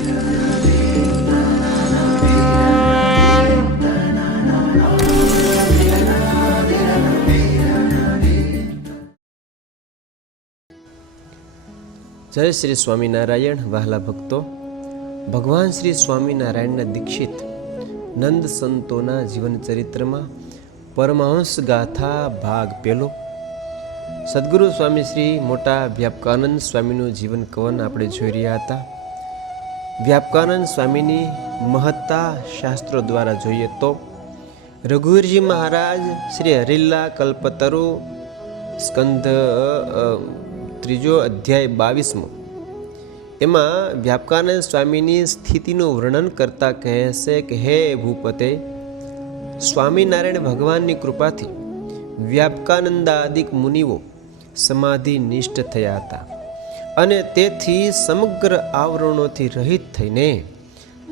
જય શ્રી સ્વામિનારાયણ, વહાલા ભક્તો. ભગવાન શ્રી સ્વામિનારાયણના દીક્ષિત નંદ સંતોના જીવન ચરિત્રમાં પરમહંસ ગાથા ભાગ પહેલો સદગુરુ સ્વામી શ્રી મોટા વ્યાપકાનંદ સ્વામીનું જીવન કવન આપણે જોઈ રહ્યા હતા. વ્યાપકાનંદ સ્વામીની મહત્તા શાસ્ત્રો દ્વારા જોઈએ તો રઘુવીરજી મહારાજ શ્રી હરિલ્લા કલ્પતરુ સ્કંધ ત્રીજો અધ્યાય બાવીસમો. એમાં વ્યાપકાનંદ સ્વામીની સ્થિતિનું વર્ણન કરતા કહે છે કે, હે ભૂપતે, સ્વામિનારાયણ ભગવાનની કૃપાથી વ્યાપકાનંદાદિક મુનિઓ સમાધિ નિષ્ઠ થયા હતા. અને તેથી સમગ્ર આવરણોથી રહિત થઈને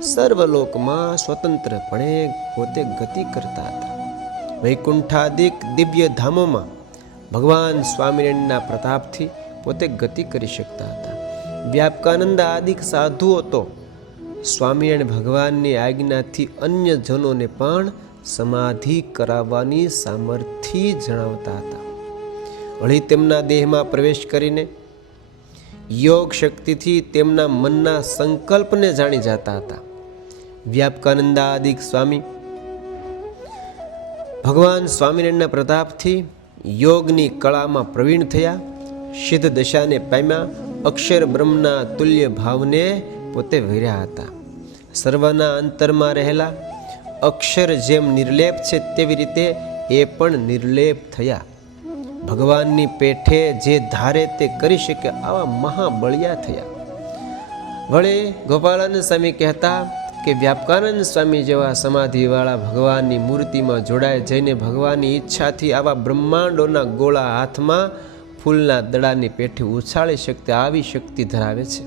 સર્વલોકમાં સ્વતંત્રપણે પોતે ગતિ કરતા હતા. વૈકુંઠાદિક દિવ્ય ધામોમાં ભગવાન સ્વામિનારાયણના પ્રતાપથી પોતે ગતિ કરી શકતા હતા. વ્યાપકાનંદ આદિક સાધુઓ તો સ્વામિનારાયણ ભગવાનની આજ્ઞાથી અન્ય જનોને પણ સમાધિ કરાવવાની સામર્થ્ય જણાવતા હતા. વળી તેમના દેહમાં પ્રવેશ કરીને યોગ શક્તિથી તેમના મનના સંકલ્પને જાણી જતા હતા. વ્યાપકાનંદાદિક સ્વામી. ભગવાન સ્વામિનારાયણના પ્રતાપથી યોગની કળામાં પ્રવીણ થયા, સિદ્ધ દશાને પામ્યા, અક્ષર બ્રહ્મના તુલ્ય ભાવને પોતે વર્યા હતા. સર્વના અંતરમાં રહેલા અક્ષર જેમ નિર્લેપ છે તેવી રીતે એ પણ નિર્લેપ થયા. ભગવાનની પેઠે જે ધારે તે કરી શકે આવા મહાબળિયા થયા. વળે ગોપાળાનંદ સ્વામી કહેતા કે વ્યાપકાનંદ સ્વામી જેવા સમાધિવાળા ભગવાનની મૂર્તિમાં જોડાય જઈને ભગવાનની ઈચ્છાથી આવા બ્રહ્માંડોના ગોળા હાથમાં ફૂલના દડાની પેઠે ઉછાળી શકતે, આવી શક્તિ ધરાવે છે.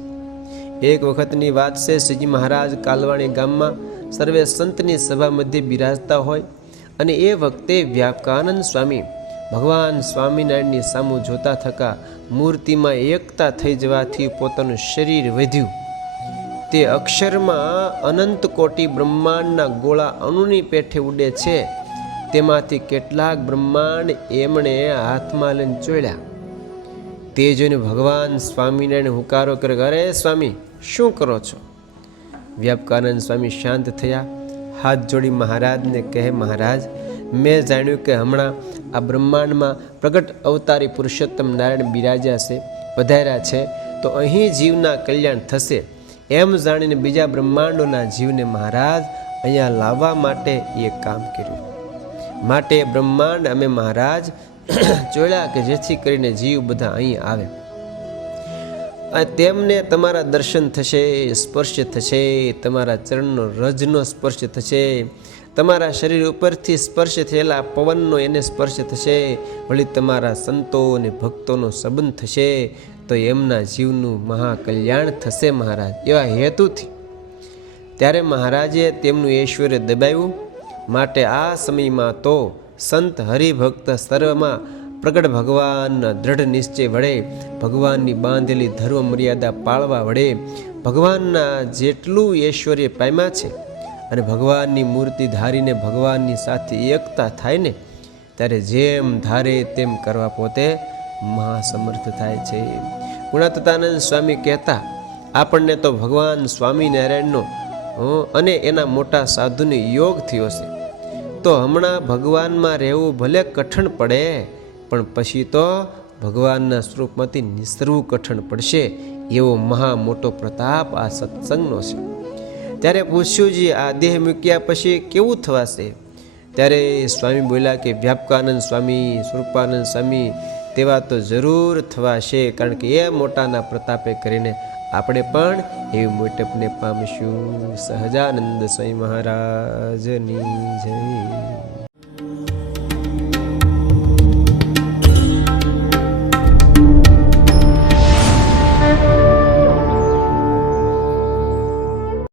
એક વખતની વાત છે, શ્રીજી મહારાજ કાલવાણી ગામમાં સર્વે સંતની સભા મધ્યે બિરાજતા હોય અને એ વખતે વ્યાપકાનંદ સ્વામી ભગવાન સ્વામિનારાયણની સામું જોતા થકા મૂર્તિમાં એકતા થઈ જવાથી પોતાનું શરીર વધ્યું. તે અક્ષરમાં અનંત કોટી બ્રહ્માંડના ગોળા અણુની પેઠે ઉડે છે. તેમાંથી કેટલાક બ્રહ્માંડ એમણે હાથમાં લઈને ચોળ્યા. તે જોઈને ભગવાન સ્વામિનારાયણ હુકારો કરે, અરે સ્વામી, શું કરો છો? વ્યાપકાનંદ સ્વામી શાંત થયા. હાથ જોડી મહારાજને કહે, મહારાજ, મેં જાણ્યું કે હમણાં આ બ્રહ્માંડમાં પ્રગટ અવતારી પુરુષોત્તમ નારાયણ બિરાજ્યા છે પધાર્યા છે, તો અહીં જીવના કલ્યાણ થશે. એમ જાણીને બીજા બ્રહ્માંડોના જીવને મહારાજ અહીંયા લાવવા માટે એ કામ કર્યું. માટે બ્રહ્માંડ અમે મહારાજ જોડ્યા કે જેથી કરીને જીવ બધા અહીં આવે. તેમને તમારા દર્શન થશે, સ્પર્શ થશે, તમારા ચરણનો રજનો સ્પર્શ થશે, તમારા શરીર ઉપરથી સ્પર્શ થયેલા પવનનો એને સ્પર્શ થશે, વળી તમારા સંતો અને ભક્તોનો સંબંધ થશે, તો એમના જીવનું મહાકલ્યાણ થશે મહારાજ. એવા હેતુથી ત્યારે મહારાજે તેમનું ઐશ્વર્ય દબાવ્યું. માટે આ સમયમાં તો સંત હરિભક્ત સર્વમાં પ્રગટ ભગવાનના દ્રઢ નિશ્ચય વડે ભગવાનની બાંધેલી ધર્મ મર્યાદા પાળવા વડે ભગવાનના જેટલું ઐશ્વર્ય પામ્યા છે અને ભગવાનની મૂર્તિ ધારીને ભગવાનની સાથે એકતા થાય ને, ત્યારે જેમ ધારે તેમ કરવા પોતે મહાસમર્થ થાય છે. ગુણાતતાનંદ સ્વામી કહેતા, આપણને તો ભગવાન સ્વામિનારાયણનો અને એના મોટા સાધુને યોગ થયો છે. તો હમણાં ભગવાનમાં રહેવું ભલે કઠણ પડે પણ પછી તો ભગવાનના સ્વરૂપમાંથી નિસરવું કઠણ પડશે એવો મહા મોટો પ્રતાપ આ સત્સંગનો છે. ત્યારે પૂછ્યું જી આ દેહ મૂક્યા પછી કેવું થવાશે? ત્યારે સ્વામી બોલ્યા કે, વ્યાપકાનંદ સ્વામી, સ્વરૂપાનંદ સ્વામી, તેવા તો જરૂર થવાશે, કારણ કે એ મોટાના પ્રતાપે કરીને આપણે પણ એવી મોટપને પામશું. સહજાનંદ સ્વામી મહારાજની જય.